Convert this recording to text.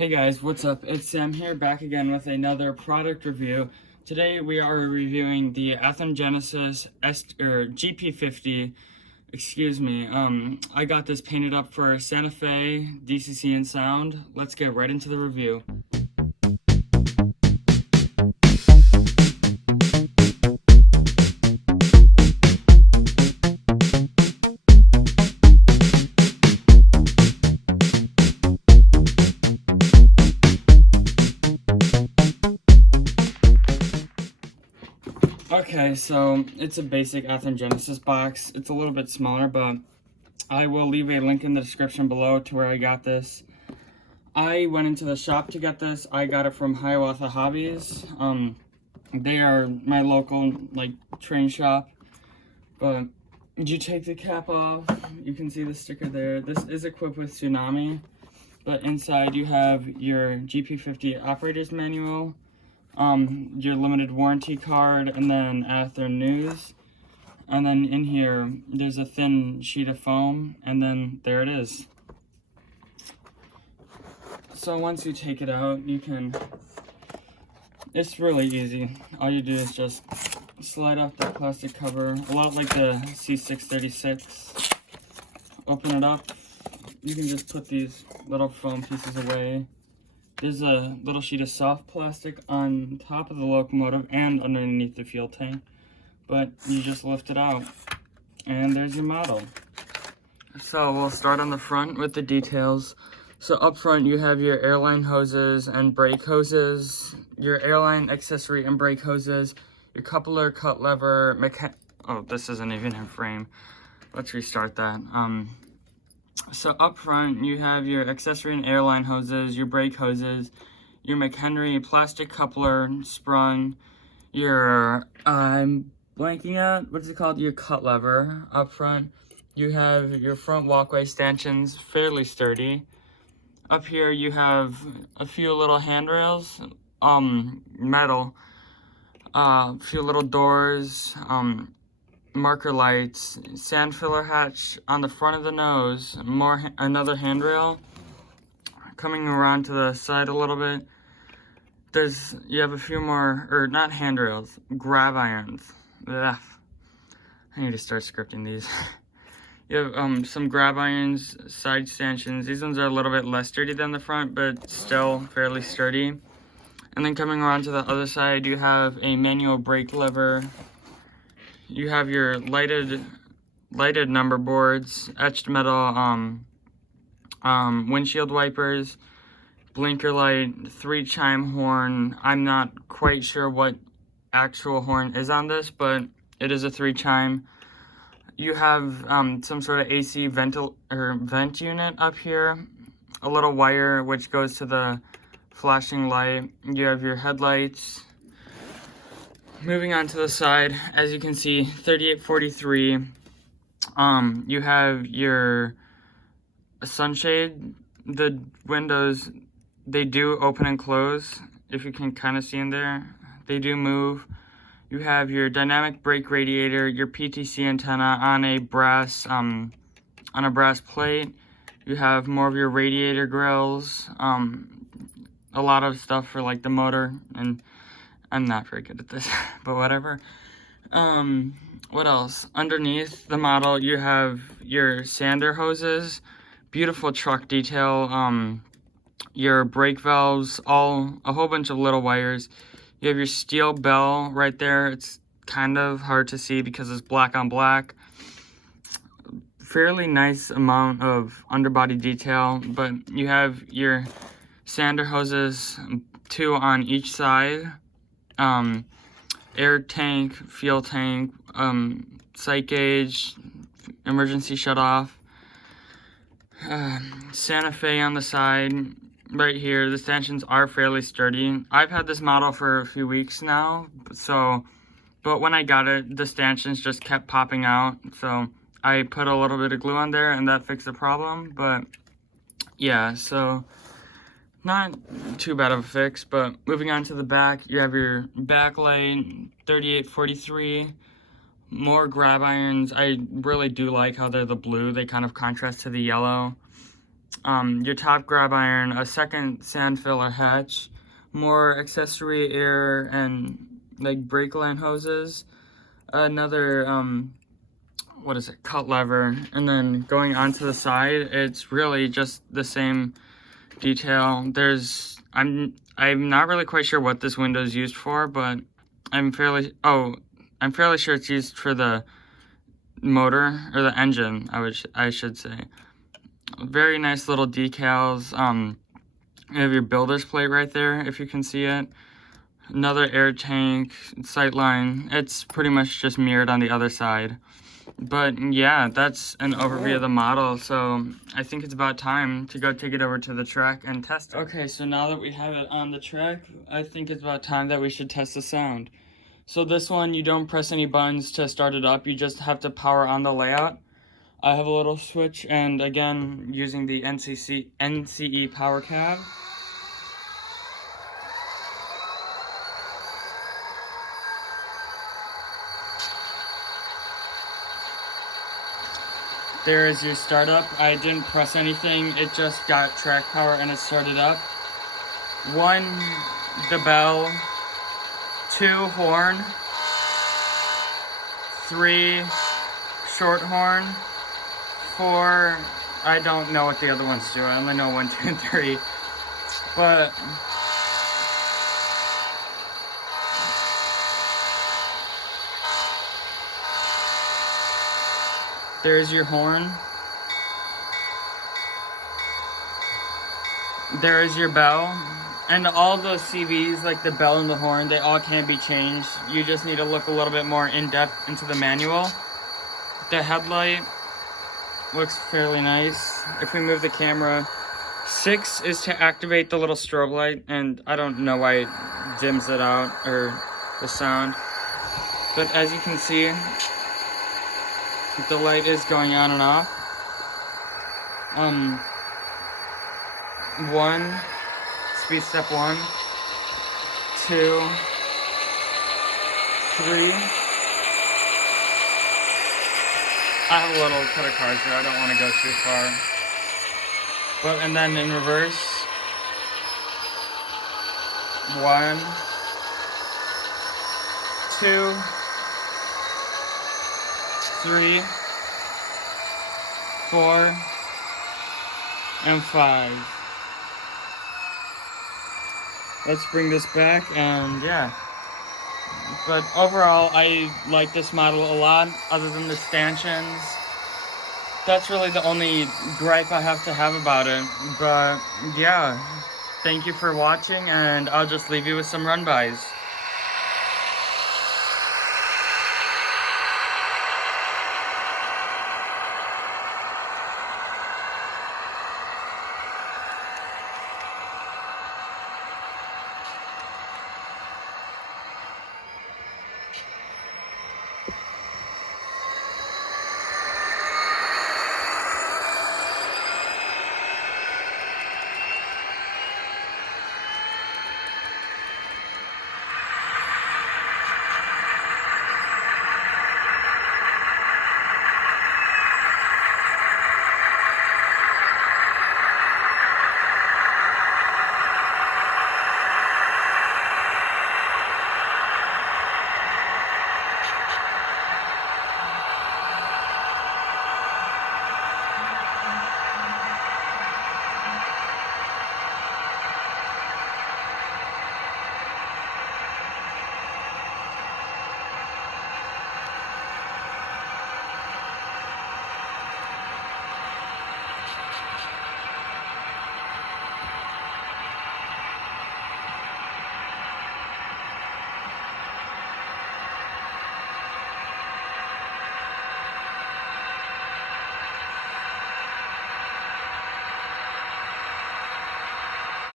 Hey guys, what's up? It's Sam here, back again with another product review. Today we are reviewing the Athern Genesis GP50. Excuse me. I got this painted up for Santa Fe, DCC and Sound. Let's get right into the review. Okay, so it's a basic Athern Genesis box. It's a little bit smaller, but I will leave a link in the description below to where I got this. I went into the shop to get this. I got it from Hiawatha Hobbies. They are my local train shop. But you take the cap off, you can see the sticker there. This is equipped with Tsunami, but inside you have your GP50 operator's manual, your limited warranty card, and then Athern news. And then in here, there's a thin sheet of foam, and then there it is. So once you take it out, it's really easy. All you do is just slide off the plastic cover, a lot like the C636. Open it up. You can just put these little foam pieces away. There's a little sheet of soft plastic on top of the locomotive and underneath the fuel tank, but you just lift it out, and there's your model. So we'll start on the front with the details. So up front you have your airline hoses and brake hoses, your airline accessory and brake hoses, your coupler, cut lever, oh, this isn't even in frame. Let's restart that. So up front, you have your accessory and airline hoses, your brake hoses, your McHenry plastic coupler sprung, your, I'm blanking out, what's it called? Your cut lever up front. You have your front walkway stanchions, fairly sturdy. Up here, you have a few little handrails, metal, a few little doors, marker lights, sand filler hatch on the front of the nose, another handrail. Coming around to the side a little bit, you have a few more, or not handrails, grab irons. Ugh. I need to start scripting these. You have some grab irons, side stanchions. These ones are a little bit less sturdy than the front, but still fairly sturdy. And then coming around to the other side, you have a manual brake lever. You have your lighted number boards, etched metal windshield wipers, blinker light, 3-chime horn. I'm not quite sure what actual horn is on this, but it is a 3-chime. You have some sort of AC vent unit up here, a little wire which goes to the flashing light. You have your headlights. Moving on to the side, as you can see, 3843. You have your sunshade. The windows, they do open and close. If you can kind of see in there, they do move. You have your dynamic brake radiator, your PTC antenna on a brass plate. You have more of your radiator grills. A lot of stuff for like the motor, and I'm not very good at this, but whatever. What else? Underneath the model, you have your sander hoses, beautiful truck detail, your brake valves, a whole bunch of little wires. You have your steel bell right there. It's kind of hard to see because it's black on black. Fairly nice amount of underbody detail, but you have your sander hoses, 2 on each side. Air tank, fuel tank, sight gauge, emergency shutoff, Santa Fe on the side. Right here, the stanchions are fairly sturdy. I've had this model for a few weeks now, but when I got it, the stanchions just kept popping out, so I put a little bit of glue on there and that fixed the problem. But yeah, so not too bad of a fix. But moving on to the back, you have your backlight, 3843, more grab irons. I really do like how they're the blue. They kind of contrast to the yellow. your top grab iron, a second sand filler hatch, more accessory air and like brake line hoses, another what is it, cut lever, and then going onto the side, it's really just the same detail. I'm not really quite sure what this window is used for, but I'm fairly sure it's used for the motor or the engine, I should say. Very nice little decals. You have your builder's plate right there, if you can see it. Another air tank, sight line. It's pretty much just mirrored on the other side. But yeah, that's an overview of the model, so I think it's about time to go take it over to the track and test it. Okay, so now that we have it on the track, I think it's about time that we should test the sound. So this one, you don't press any buttons to start it up, you just have to power on the layout. I have a little switch, and again, using the NCE power cab. There is your startup. I didn't press anything, it just got track power and it started up. 1, the bell. 2, horn. 3, short horn. 4, I don't know what the other ones do. I only know 1, 2, and 3. But there's your horn. There is your bell. And all those CVs, like the bell and the horn, they all can be changed. You just need to look a little bit more in-depth into the manual. The headlight looks fairly nice. If we move the camera, 6 is to activate the little strobe light, and I don't know why it dims it out, or the sound. But as you can see, the light is going on and off. 1, speed step 1, 2, 3. I have a little cut of cars here, I don't want to go too far. But, and then in reverse, 1, 2, 3, 4, and 5. Let's bring this back, and yeah. But overall, I like this model a lot, other than the stanchions. That's really the only gripe I have to have about it. But yeah, thank you for watching, and I'll just leave you with some run-bys.